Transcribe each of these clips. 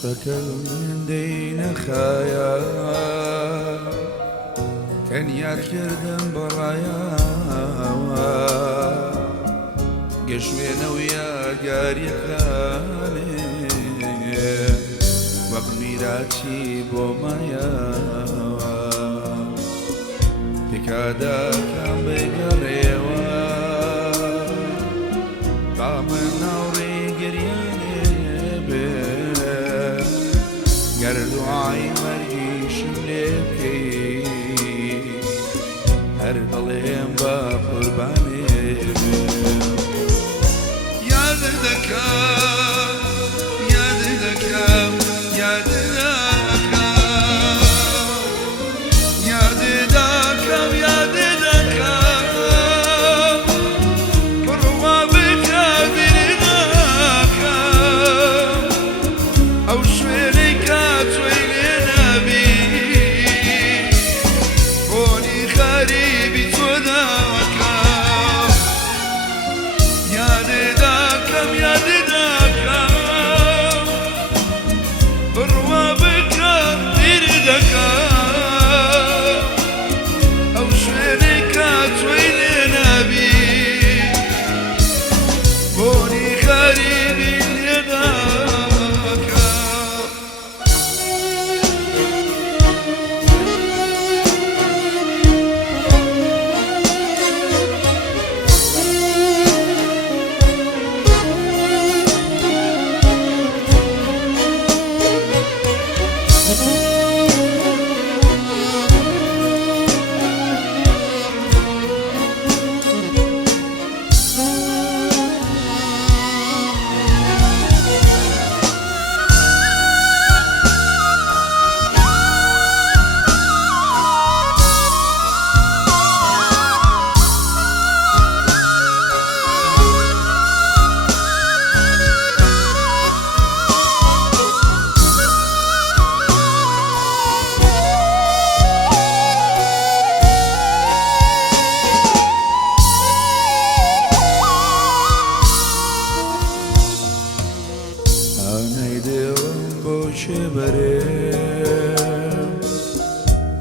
عشقەکەم دەینە خایە تەنیات کردم بەڕایەوە گەشوێنە و یاگاریەکانێ وەک میراچی بۆ مایەوە پێکاداکەم بێگەڕێوە بامە ناوڕێ گریانێ بێ گەر دوعای مەرگیشم لێ بکەی هەر دڵێم بە قوربانێ بێ یاد دەکەم یاد دەکەم یاد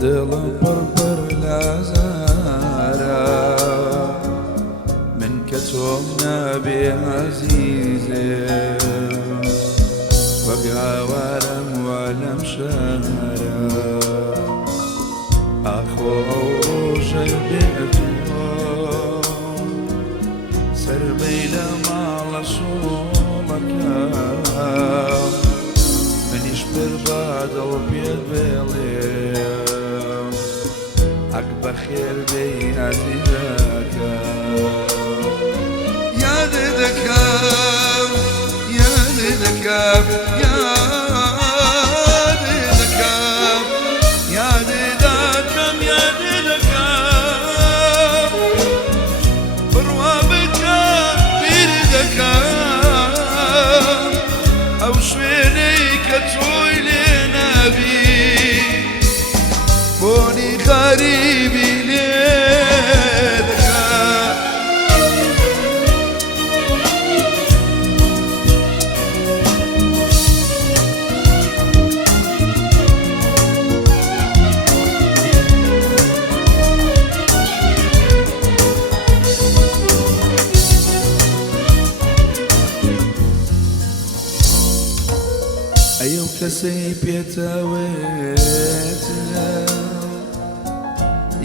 دڵم پڕ لازارە من کە تۆم نابێ عەزیزم وەک هاوارم وا لەم شارە ئاخۆ ئەو ڕۆژەی بێتۆ سەربەی لە ماڵە سۆڵەکە منیش پر با دڵ پێت بێڵێم حەق بەخێر بێی عەزیزەکەم یاد دەکەم یاد دەکەم یاد دەکەم یاد دەکەم یاد دەکەم بڕوا بکەم بیر دەکەم ئەو شوێنەی کە تۆی لێ نابی بۆنی غەریبی لێ دەکەم ئەو کەسەی پێتەوێتە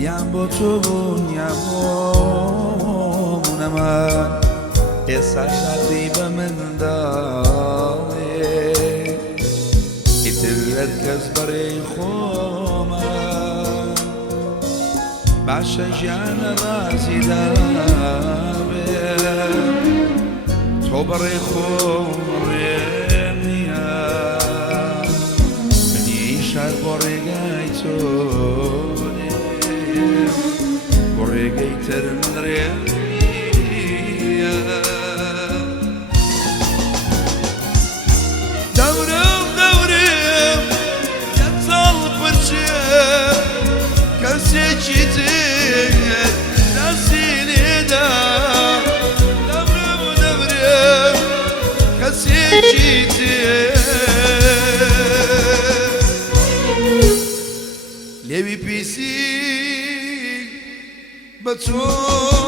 یان بۆ تۆ بوون یان بۆ نەمان ئێستا شادی بە منداڵێ ئیتر هەرکەس بەڕێی خۆمان باشە ژیانە ڕازیدا بێ تۆ بەڕێی خۆم ڕێم نییە منیشات بۆ ڕێگای تۆ بۆ ڕێگەی تر من ڕێم نییە دەورم دەورم کەچەڵ پرچێ کەسێکی تر دەستی لێدا دەورم دەورم کەسێکی تر دەیسی بە تۆ